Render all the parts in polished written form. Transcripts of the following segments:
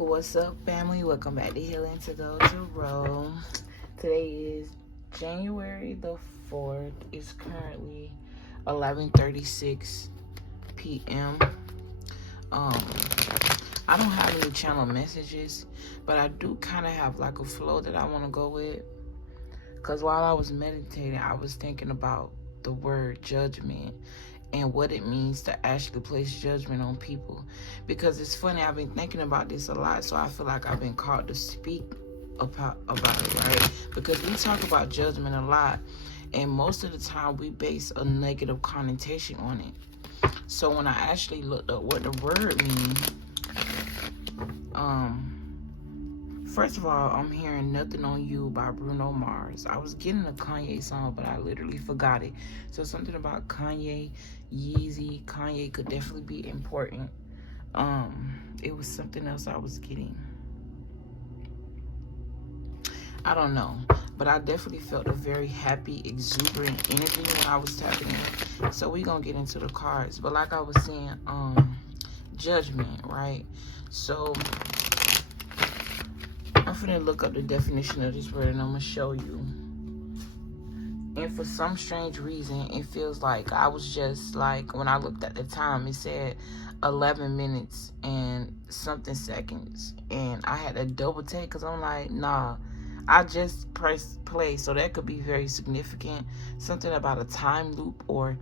What's up, family? Welcome back to Healingtogoldtarot. Today is January the 4th. It's currently 11:36 p.m. I don't have any channel messages, but I do kind of have like a flow that I want to go with. Because while I was meditating, I was thinking about the word judgment and what it means to actually place judgment on people. Because it's funny, I've been thinking about this a lot, so I feel like I've been called to speak about it, right? Because we talk about judgment a lot, and most of the time we base a negative connotation on it. So when I actually looked up what the word means, first of all, I'm hearing Nothing on You by Bruno Mars. I was getting a Kanye song, but I literally forgot it. So something about Kanye, Yeezy. Kanye could definitely be important. It was something else I was getting. I don't know. But I definitely felt a very happy, exuberant energy when I was tapping in. So we're going to get into the cards. But like I was saying, judgment, right? So I'm finna look up the definition of this word and I'm gonna show you. And for some strange reason, it feels like I was just like, when I looked at the time, it said 11 minutes and something seconds. And I had to double take because I'm like, nah, I just pressed play. So that could be very significant. Something about a time loop, or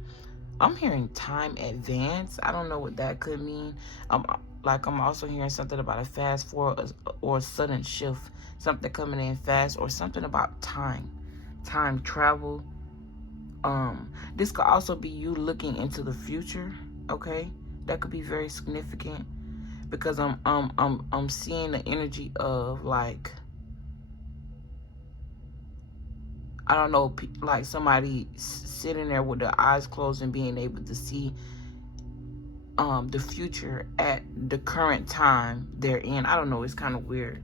I'm hearing time advance. I don't know what that could mean. I'm also hearing something about a fast forward or a sudden shift, something coming in fast, or something about time travel. This could also be you looking into the future. Okay, that could be very significant because I'm seeing the energy of, like, I don't know, like somebody sitting there with their eyes closed and being able to see the future at the current time they're in. I don't know, it's kind of weird.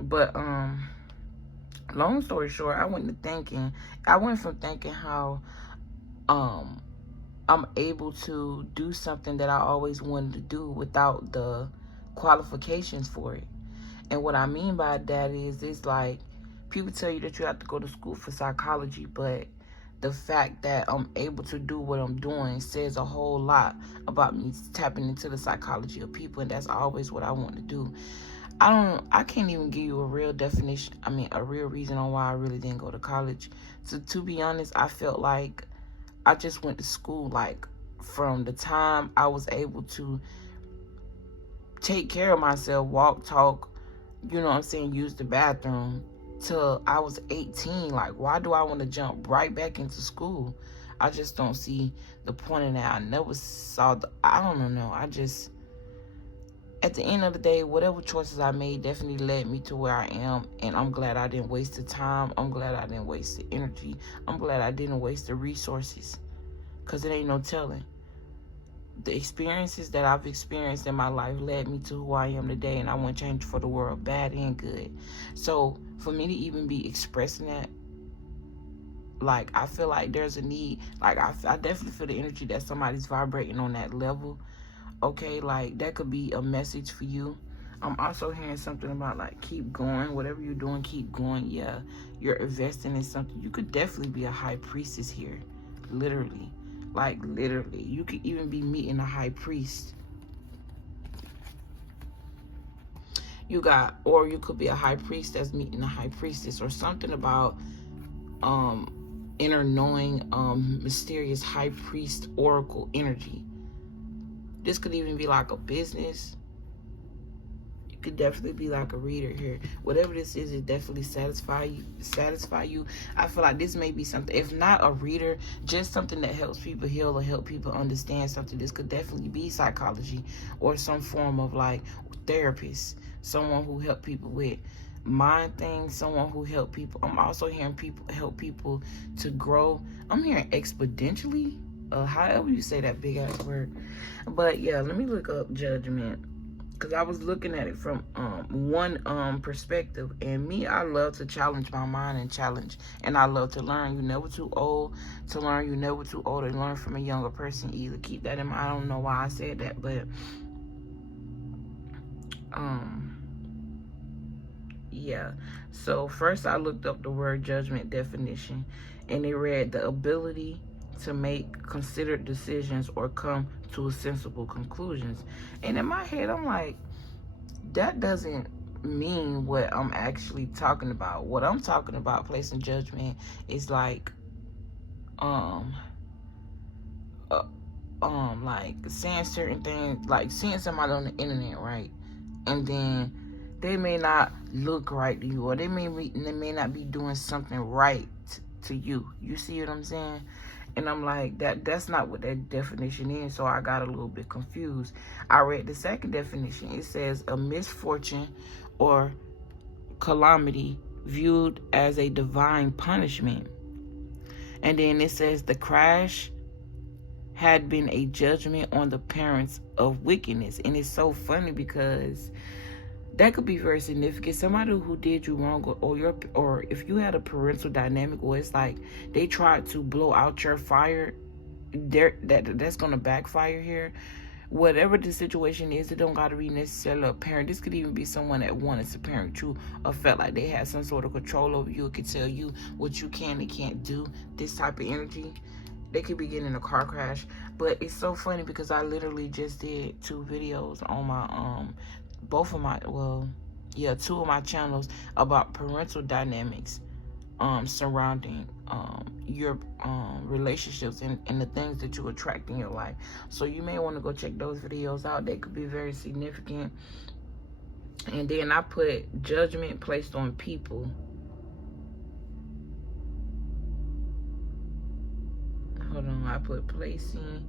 But long story short, I went from thinking how I'm able to do something that I always wanted to do without the qualifications for it. And what I mean by that is, it's like people tell you that you have to go to school for psychology, but the fact that I'm able to do what I'm doing says a whole lot about me tapping into the psychology of people, and that's always what I want to do. I can't even give you a real definition, a real reason on why I really didn't go to college. So to be honest, I felt like I just went to school, like, from the time I was able to take care of myself, walk, talk, use the bathroom, till I was 18. Like, why do I want to jump right back into school? I just don't see the point in that. I never saw I don't know. At the end of the day, whatever choices I made definitely led me to where I am, and I'm glad I didn't waste the time. I'm glad I didn't waste the energy. I'm glad I didn't waste the resources, because it ain't no telling. The experiences that I've experienced in my life led me to who I am today, and I want to change for the world, bad and good. So for me to even be expressing that, like, I feel like there's a need. Like, I definitely feel the energy that somebody's vibrating on that level. Okay, like, that could be a message for you. I'm also hearing something about, like, keep going. Whatever you're doing, keep going. Yeah, you're investing in something. You could definitely be a high priestess here. Literally. Like, literally. You could even be meeting a high priest. Or you could be a high priest that's meeting a high priestess, or something about inner knowing, mysterious high priest oracle energy. This could even be like a business. You could definitely be like a reader here. Whatever this is, it definitely satisfy you. I feel like this may be something, if not a reader, just something that helps people heal or help people understand something. This could definitely be psychology, or some form of, like, therapist. Someone who help people with mind things. Someone who help people. I'm also hearing people help people to grow. I'm hearing exponentially. However you say that big ass word. But yeah, let me look up judgment, because I was looking at it from one perspective. And me, I love to challenge my mind and I love to learn. You're never too old to learn. You're never too old to learn from a younger person either. Keep that in mind. I don't know why I said that, but Yeah. So first I looked up the word judgment definition, and it read the ability to make considered decisions or come to sensible conclusions. And in my head, I'm like, that doesn't mean what I'm actually talking about. What I'm talking about placing judgment is like like saying certain things, like seeing somebody on the internet, right? And then they may not look right to you, or they may not be doing something right to you. You see what I'm saying? And I'm like, that's not what that definition is. So I got a little bit confused. I read the second definition. It says a misfortune or calamity viewed as a divine punishment. And then it says the crash had been a judgment on the parents of wickedness. And it's so funny because that could be very significant. Somebody who did you wrong, or if you had a parental dynamic where it's like they tried to blow out your fire, that's gonna backfire here. Whatever the situation is, it don't gotta be necessarily a parent. This could even be someone that wanted to parent you or felt like they had some sort of control over you. It could tell you what you can and can't do. This type of energy. They could be getting in a car crash. But it's so funny because I literally just did 2 videos on my two of my channels about parental dynamics surrounding your relationships and the things that you attract in your life. So you may want to go check those videos out. They could be very significant. And then I put judgment placed on people. Hold on, I put placing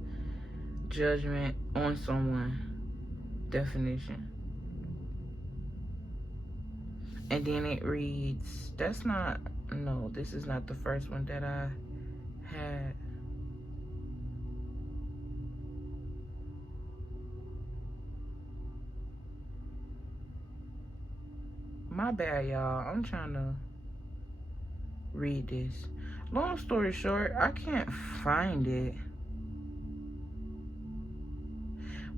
judgment on someone definition. And then it reads, this is not the first one that I had. My bad, y'all. I'm trying to read this. Long story short, I can't find it.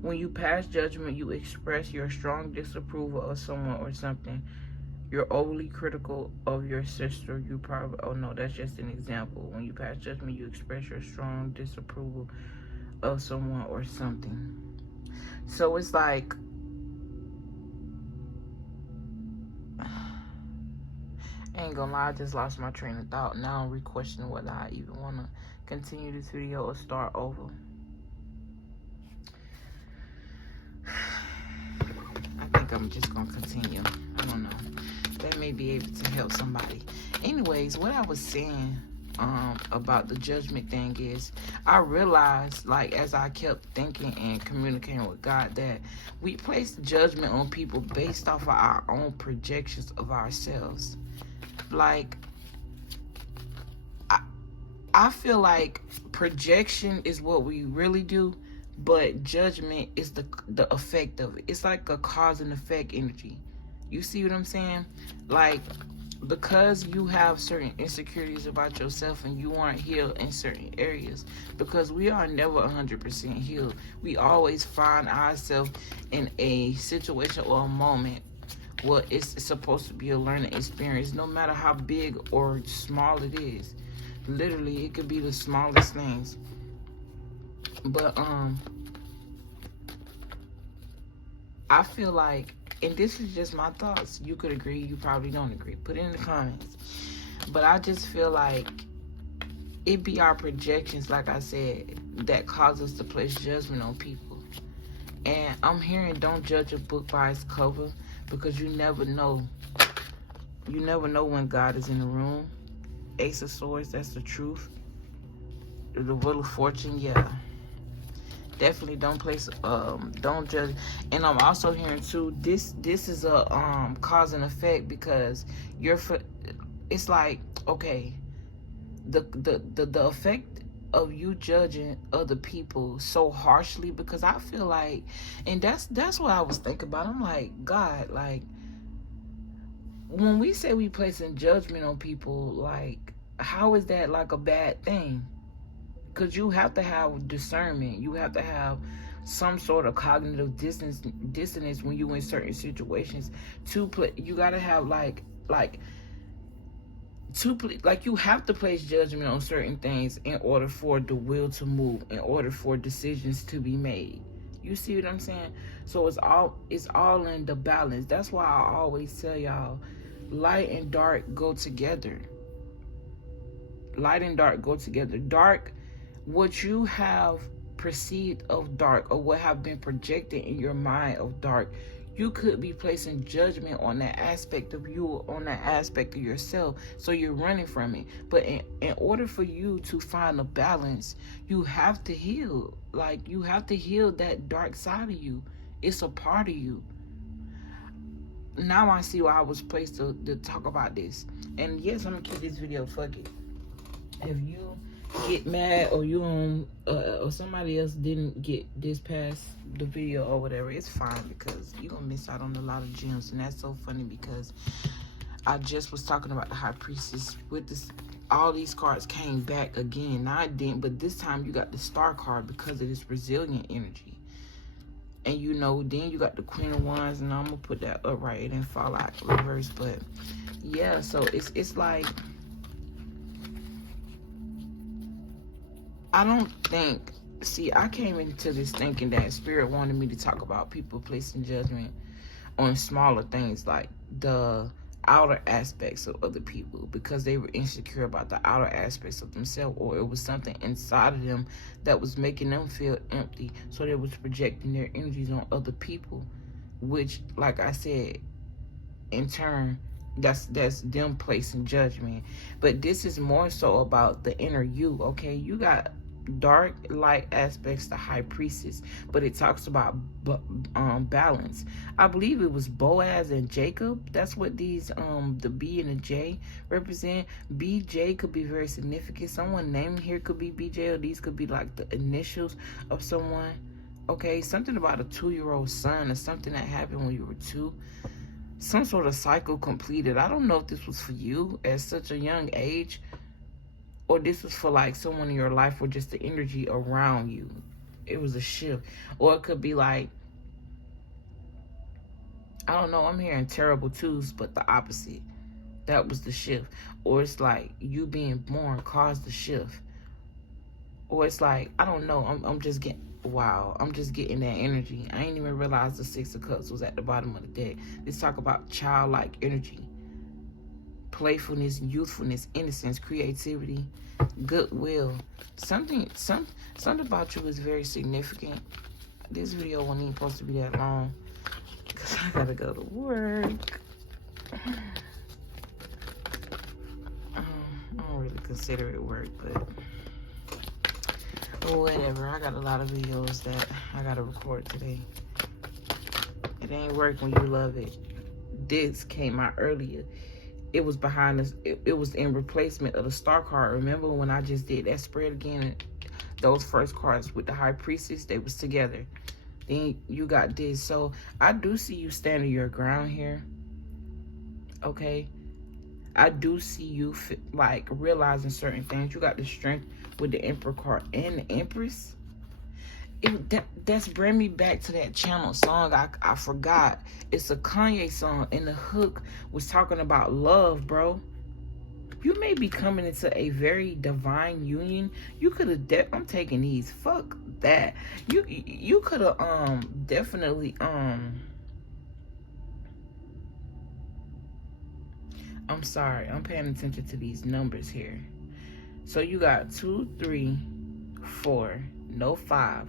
When you pass judgment, you express your strong disapproval of someone or something. You're overly critical of your sister. You probably, oh no, that's just an example. When you pass judgment, you express your strong disapproval of someone or something. So it's like, I ain't gonna lie, I just lost my train of thought. Now I'm re-questioning whether I even want to continue this video or start over. I think I'm just gonna continue. I don't know. That may be able to help somebody. Anyways, what I was saying about the judgment thing is, I realized, like, as I kept thinking and communicating with God, that we place judgment on people based off of our own projections of ourselves. Like, I feel like projection is what we really do, but judgment is the effect of it. It's like a cause and effect energy. You see what I'm saying? Like, because you have certain insecurities about yourself and you aren't healed in certain areas, because we are never 100% healed. We always find ourselves in a situation or a moment where it's supposed to be a learning experience, no matter how big or small it is. Literally, it could be the smallest things. But I feel like, and this is just my thoughts, you could agree, you probably don't agree, put it in the comments, but I just feel like it be our projections, like I said, that cause us to place judgment on people. And I'm hearing, don't judge a book by its cover, because you never know. You never know when God is in the room. Ace of Swords, that's the truth. The Wheel of Fortune, yeah. Definitely don't judge. And I'm also hearing too, this is a cause and effect, because it's like, okay, the effect of you judging other people so harshly, because I feel like, and that's what I was thinking about. I'm like, God, like, when we say we placing judgment on people, like, how is that like a bad thing? Because you have to have discernment. You have to have some sort of cognitive dissonance when you in certain situations. You got to have, like, like you have to place judgment on certain things in order for the will to move, in order for decisions to be made. You see what I'm saying? So it's all in the balance. That's why I always tell y'all, light and dark go together. Light and dark go together. Dark, what you have perceived of dark, or what have been projected in your mind of dark, you could be placing judgment on that aspect of you, on that aspect of yourself, so you're running from it. But in order for you to find a balance, you have to heal. Like, you have to heal that dark side of you. It's a part of you. Now I see why I was placed to talk about this. And yes, I'm gonna keep this video. Fuck it. If you get mad, or you or somebody else didn't get this past the video or whatever, it's fine, because you're gonna miss out on a lot of gems. And that's so funny, because I just was talking about the High Priestess with this. All these cards came back again. Now I didn't, but this time you got the Star card because of this resilient energy. And you know, then you got the Queen of Wands, and I'm gonna put that upright. It didn't fall out reverse, but yeah. So it's like, I don't think, see, I came into this thinking that Spirit wanted me to talk about people placing judgment on smaller things, like the outer aspects of other people, because they were insecure about the outer aspects of themselves, or it was something inside of them that was making them feel empty, so they was projecting their energies on other people, which, like I said, in turn, that's them placing judgment. But this is more so about the inner you. Okay, you got dark, light aspects to High Priestess, but it talks about balance. I believe it was Boaz and Jacob. That's what these the B and the J represent. BJ could be very significant. Someone named here could be BJ, or these could be like the initials of someone. Okay, something about a 2-year-old son, or something that happened when you were 2. Some sort of cycle completed. I don't know if this was for you at such a young age, or this was for like someone in your life, or just the energy around you. It was a shift. Or it could be like, I don't know, I'm hearing terrible twos, but the opposite. That was the shift. Or it's like you being born caused the shift. Or it's like, I don't know, I'm just getting, wow, I'm just getting that energy. I ain't even realized the 6 of Cups was at the bottom of the deck. Let's talk about childlike energy, playfulness, youthfulness, innocence, creativity, goodwill. Something about you is very significant. This video wasn't even supposed to be that long, because I gotta go to work. I don't really consider it work, but whatever. I got a lot of videos that I gotta record today. It ain't work when you love it. This came out earlier. It was behind us. It was in replacement of the Star card. Remember when I just did that spread again? Those first cards with the High Priestess, they was together. Then you got this. So I do see you standing your ground here. Okay. I do see you like realizing certain things. You got the Strength with the Emperor card and the Empress. That's bring me back to that channel song I forgot. It's a Kanye song, and the hook was talking about love, bro. You may be coming into a very divine union. You could have I'm taking these. Fuck that. You could have definitely I'm sorry, I'm paying attention to these numbers here. So you got 2, 3, 4, no 5,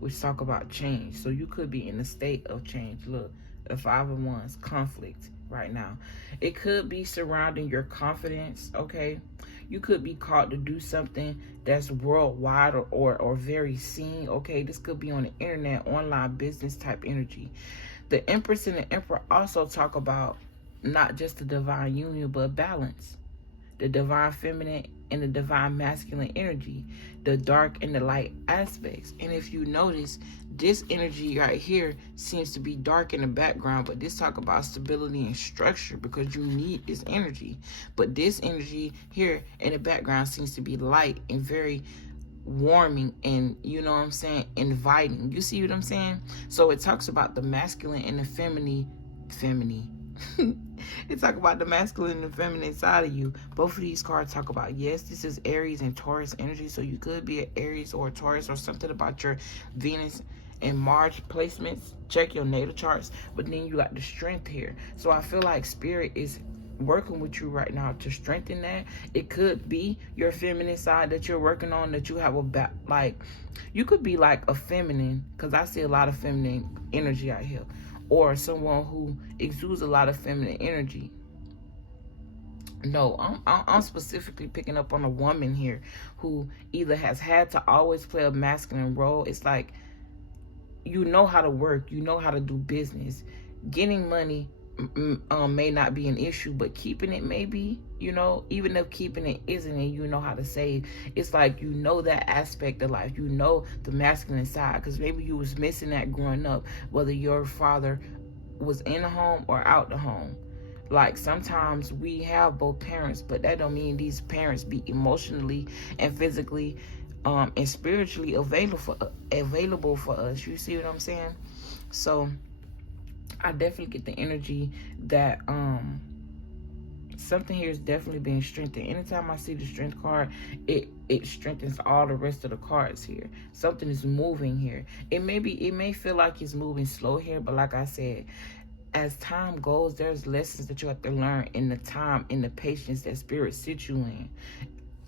which talk about change. So you could be in a state of change. Look, the 5 of Wands, conflict right now. It could be surrounding your confidence, okay? You could be called to do something that's worldwide or very seen, okay? This could be on the internet, online business type energy. The Empress and the Emperor also talk about not just the divine union, but balance. The divine feminine and the divine masculine energy, the dark and the light aspects. And if you notice, this energy right here seems to be dark in the background, but this talk about stability and structure, because you need this energy. But this energy here in the background seems to be light and very warming, and you know what I'm saying, inviting. You see what I'm saying? So it talks about the masculine and the feminine It talk about the masculine and feminine side of you. Both of these cards talk about, yes, this is Aries and Taurus energy. So you could be an Aries or a Taurus, or something about your Venus and Mars placements. Check your natal charts. But then you got the strength here. So I feel like Spirit is working with you right now to strengthen that. It could be your feminine side that you're working on, that you have a like, you could be like a feminine, because I see a lot of feminine energy out here, or someone who exudes a lot of feminine energy. No, I'm specifically picking up on a woman here who either has had to always play a masculine role. It's like, you know how to work, you know how to do business. Getting money may not be an issue, but keeping it may be, you know. Even if keeping it isn't, and you know how to save, it's like, you know, that aspect of life, you know, the masculine side, because maybe you was missing that growing up, whether your father was in the home or out the home. Like, sometimes we have both parents, but that don't mean these parents be emotionally and physically and spiritually available for us. You see what I'm saying? So I definitely get the energy that something here is definitely being strengthened. Anytime I see the strength card, it strengthens all the rest of the cards here. Something is moving here. It may feel like it's moving slow here, but like I said, as time goes, there's lessons that you have to learn in the time, in the patience that Spirit sits you in.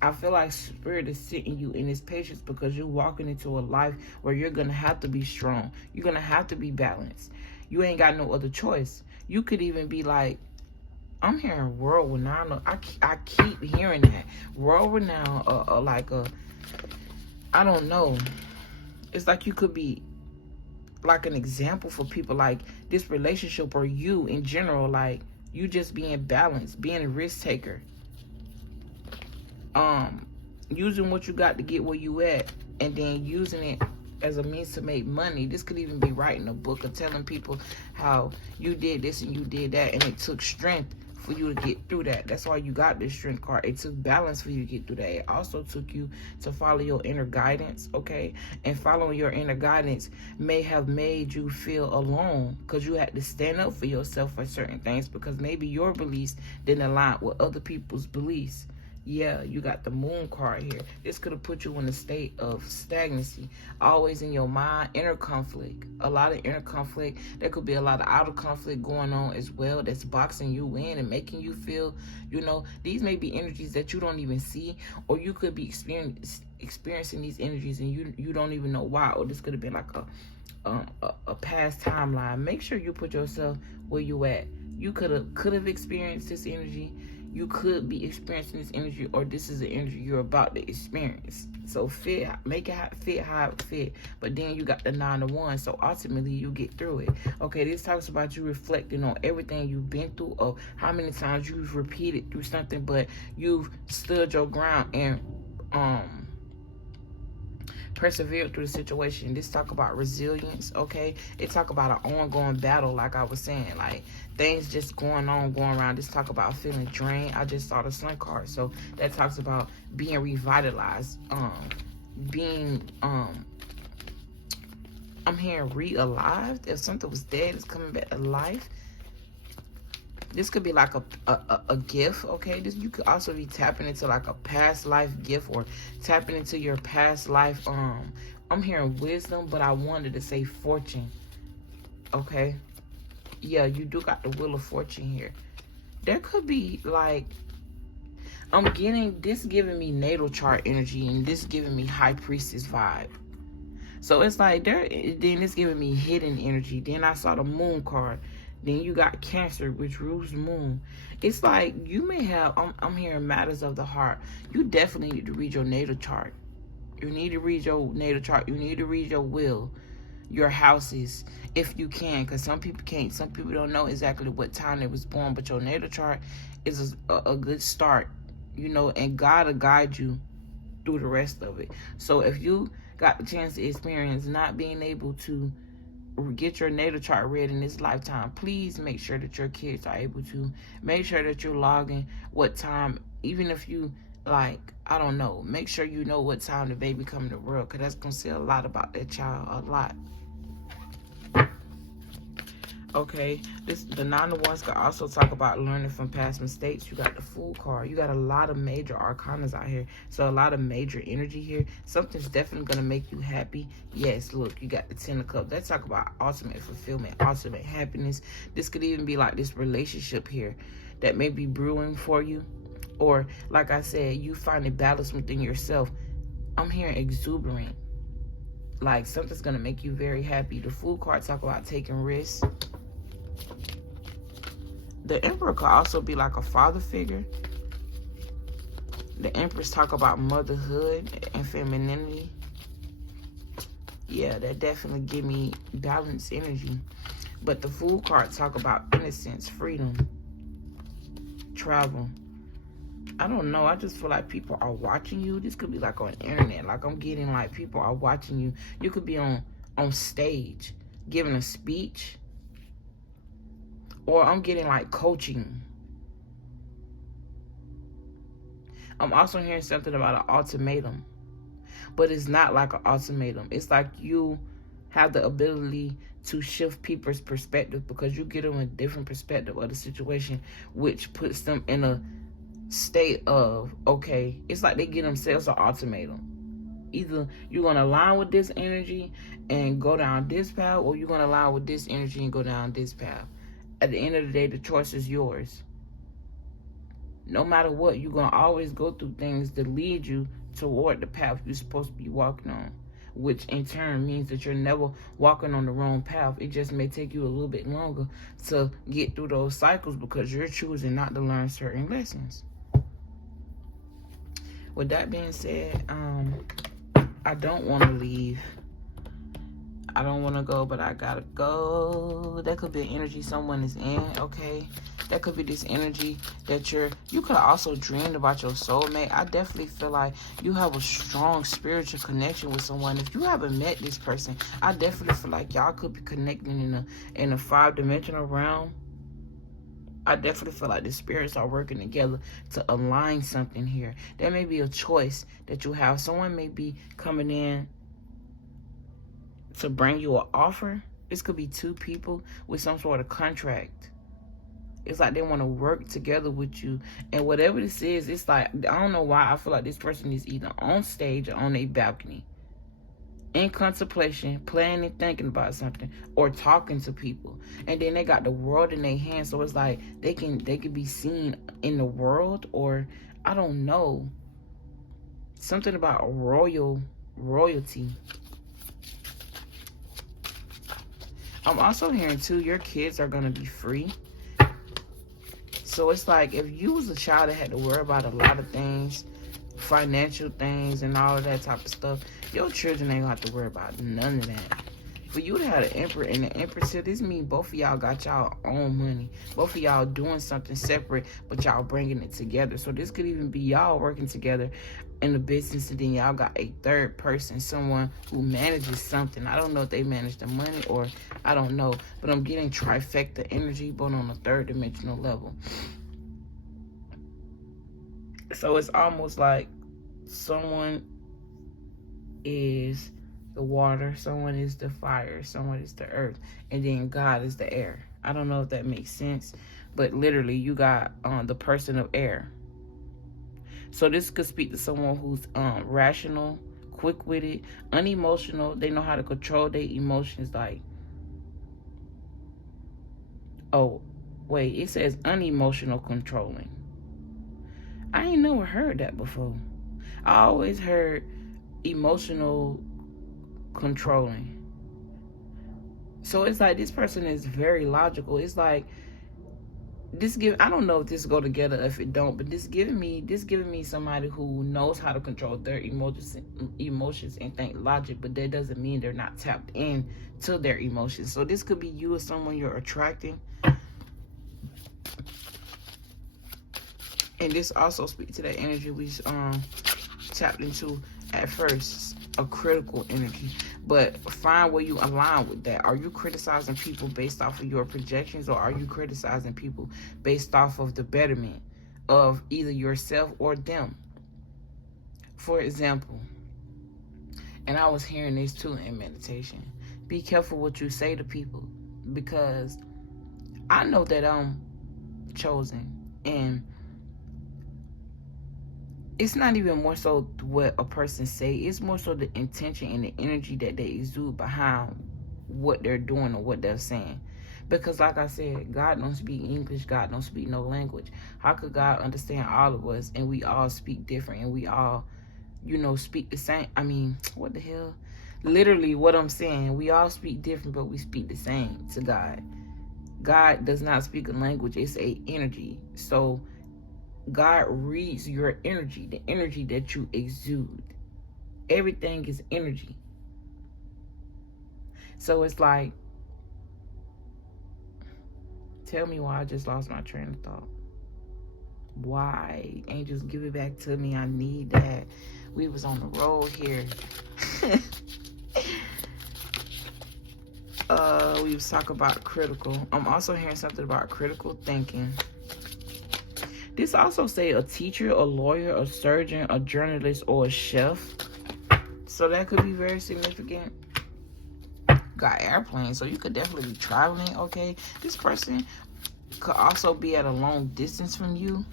I feel like Spirit is sitting you in this patience because you're walking into a life where you're going to have to be strong. You're going to have to be balanced. You ain't got no other choice. You could even be like, I'm hearing world renowned. I keep hearing that. World renowned, I don't know. It's like you could be like an example for people, like this relationship, or you in general, like you just being balanced, being a risk taker. Using what you got to get where you at, and then using it as a means to make money. This could even be writing a book or telling people how you did this and you did that, and it took strength for you to get through that. That's why you got this strength card. It took balance for you to get through that. It also took you to follow your inner guidance, okay? And following your inner guidance may have made you feel alone, because you had to stand up for yourself for certain things, because maybe your beliefs didn't align with other people's beliefs. Yeah, you got the moon card here. This could have put you in a state of stagnancy, always in your mind, inner conflict, a lot of inner conflict. There could be a lot of outer conflict going on as well that's boxing you in and making you feel, you know, these may be energies that you don't even see, or you could be experiencing these energies and you don't even know why. Or this could have been like a past timeline. Make sure you put yourself where you at. You could have experienced this energy. You could be experiencing this energy, or this is the energy you're about to experience. So make it fit how it fit. But then you got the 9 of Wands, so ultimately you get through it. Okay, this talks about you reflecting on everything you've been through, or how many times you've repeated through something, but you've stood your ground and persevered through the situation. This talk about resilience, okay? It talk about an ongoing battle, like I was saying, like things just going around. This talk about feeling drained. I just saw the Sun card, so that talks about being revitalized, being I'm hearing re-alived. If something was dead, it's coming back to life. This could be like a gift, okay? This, you could also be tapping into like a past life gift, or tapping into your past life. I'm hearing wisdom, but I wanted to say fortune, okay? Yeah, you do got the Wheel of Fortune here. There could be like, I'm getting this, giving me natal chart energy, and this giving me High Priestess vibe. So it's like then it's giving me hidden energy. Then I saw the Moon card. Then you got Cancer, which rules the moon. It's like you may have, I'm hearing matters of the heart. You definitely need to read your natal chart. You need to read your natal chart. You need to read your will, your houses, if you can, because some people can't. Some people don't know exactly what time they was born, but your natal chart is a good start, you know, and God will guide you through the rest of it. So if you got the chance to experience not being able to get your natal chart read in this lifetime, please make sure that your kids are able to. Make sure that you're logging what time, even if you, like, I don't know, make sure you know what time the baby come to the world, because that's going to say a lot about that child, a lot. Okay, the Nine of Wands could also talk about learning from past mistakes. You got the Fool card. You got a lot of major arcanas out here. So a lot of major energy here. Something's definitely going to make you happy. Yes, look, you got the Ten of Cups. That talk about ultimate fulfillment, ultimate happiness. This could even be like this relationship here that may be brewing for you. Or, like I said, you find a balance within yourself. I'm hearing exuberant. Like, something's going to make you very happy. The Fool card talk about taking risks. The Emperor could also be like a father figure. The Empress talk about motherhood and femininity. Yeah, that definitely give me balanced energy. But the Fool card talk about innocence, freedom, travel. I don't know. I just feel like people are watching you. This could be like on the internet. Like, I'm getting like people are watching you. You could be on stage giving a speech. Or I'm getting like coaching. I'm also hearing something about an ultimatum. But it's not like an ultimatum. It's like you have the ability to shift people's perspective because you get them a different perspective of the situation, which puts them in a state of, okay, it's like they get themselves an ultimatum. Either you're going to align with this energy and go down this path, or you're going to align with this energy and go down this path. At the end of the day, the choice is yours. No matter what, you're going to always go through things that lead you toward the path you're supposed to be walking on, which in turn means that you're never walking on the wrong path. It just may take you a little bit longer to get through those cycles because you're choosing not to learn certain lessons. With that being said, I don't want to leave. I don't want to go, but I gotta go. That could be an energy someone is in, okay? That could be this energy that you could also dream about your soulmate. I definitely feel like you have a strong spiritual connection with someone. If you haven't met this person, I definitely feel like y'all could be connecting in a 5-dimensional realm. I definitely feel like the spirits are working together to align something here. There may be a choice that you have. Someone may be coming in to bring you an offer. This could be 2 people with some sort of contract. It's like they want to work together with you. And whatever this is, it's like, I don't know why I feel like this person is either on stage or on a balcony, in contemplation, planning and thinking about something, or talking to people. And then they got the world in their hands. So it's like they can be seen in the world, or I don't know. Something about royalty. I'm also hearing too, your kids are going to be free. So it's like if you was a child that had to worry about a lot of things, financial things and all of that type of stuff, your children ain't going to have to worry about none of that. For you to have an emperor and an empress here, this means both of y'all got y'all own money. Both of y'all doing something separate, but y'all bringing it together. So this could even be y'all working together in the business, and then y'all got a third person, someone who manages something. I don't know if they manage the money, or I don't know, but I'm getting trifecta energy, but on a 3rd-dimensional level. So it's almost like someone is the water, someone is the fire, someone is the earth, and then God is the air. I don't know if that makes sense, but literally you got the person of air. So this could speak to someone who's rational, quick-witted, unemotional. They know how to control their emotions. Like, oh, wait, it says unemotional controlling. I ain't never heard that before. I always heard emotional controlling. So it's like this person is very logical. It's like I don't know if this go together, if it don't, but this giving me somebody who knows how to control their emotions and think logic, but that doesn't mean they're not tapped in to their emotions. So this could be you or someone you're attracting. And this also speaks to that energy we tapped into at first, a critical energy. But find where you align with that. Are you criticizing people based off of your projections, or are you criticizing people based off of the betterment of either yourself or them? For example, and I was hearing this too in meditation, be careful what you say to people, because I know that I'm chosen, and it's not even more so what a person say, it's more so the intention and the energy that they exude behind what they're doing or what they're saying. Because like I said, God don't speak English, God don't speak no language. How could God understand all of us and we all speak different and we all, you know, speak the same? I mean, what the hell? Literally what I'm saying, we all speak different, but we speak the same to God. God does not speak a language, it's a energy. So God reads your energy, the energy that you exude. Everything is energy. So it's like, tell me why I just lost my train of thought. Why? Angels, give it back to me. I need that. We was on the road here. We was talking about critical. I'm also hearing something about critical thinking. This also say a teacher, a lawyer, a surgeon, a journalist, or a chef. So that could be very significant. Got airplanes, so you could definitely be traveling. Okay, this person could also be at a long distance from you.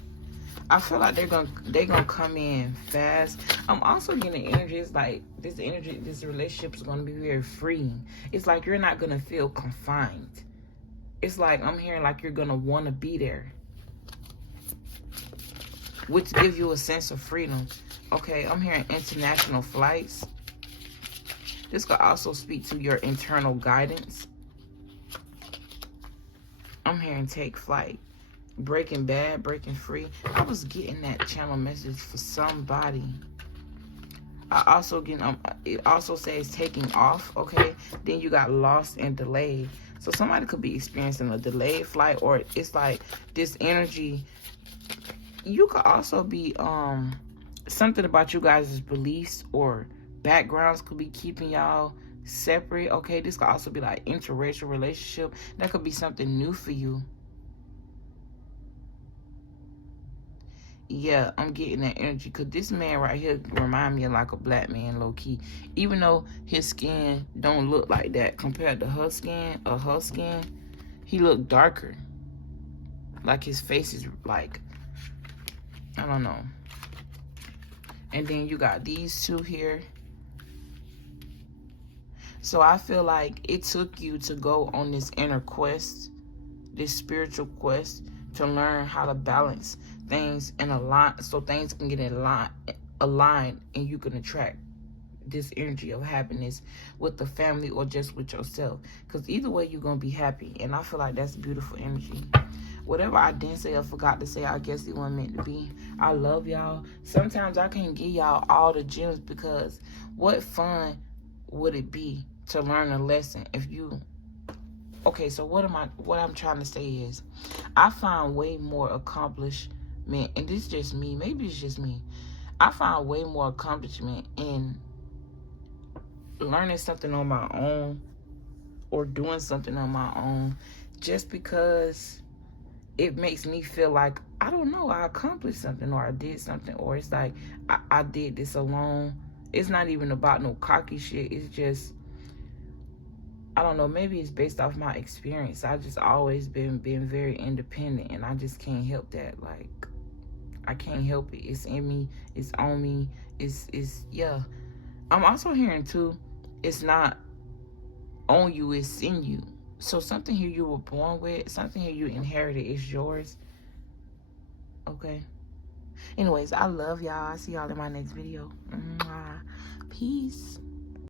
I feel like they're gonna come in fast. I'm also getting energy. It's like this energy, this relationship is gonna be very freeing. It's like you're not gonna feel confined. It's like I'm hearing like you're gonna want to be there, which gives you a sense of freedom. Okay, I'm hearing international flights. This could also speak to your internal guidance. I'm hearing take flight. Breaking bad, breaking free. I was getting that channel message for somebody. I also get it also says taking off. Okay, then you got lost and delayed. So somebody could be experiencing a delayed flight, or it's like this energy. You could also be something about you guys' beliefs or backgrounds could be keeping y'all separate. Okay, this could also be like interracial relationship. That could be something new for you. Yeah, I'm getting that energy because this man right here remind me of like a black man, low key. Even though his skin don't look like that compared to her skin, he look darker. Like his face is like, I don't know. And then you got these two here. So I feel like it took you to go on this inner quest, this spiritual quest, to learn how to balance things and align, so things can get aligned and you can attract this energy of happiness with the family or just with yourself. Because either way, you're going to be happy. And I feel like that's beautiful energy. Whatever I didn't say or forgot to say, I guess it wasn't meant to be. I love y'all. Sometimes I can't give y'all all the gems because what fun would it be to learn a lesson if you... Okay, so what I'm trying to say is, I find way more accomplishment, and this is just me, maybe it's just me. I find way more accomplishment in learning something on my own or doing something on my own, just because it makes me feel like, I don't know, I accomplished something or I did something, or it's like I did this alone. It's not even about no cocky shit. It's just, I don't know, maybe it's based off my experience. I just always been very independent, and I just can't help that. Like, I can't help it. It's in me. It's on me. It's yeah. I'm also hearing too, it's not on you, it's in you. So something here you were born with, something here you inherited is yours. Okay. Anyways, I love y'all. I'll see y'all in my next video. Peace.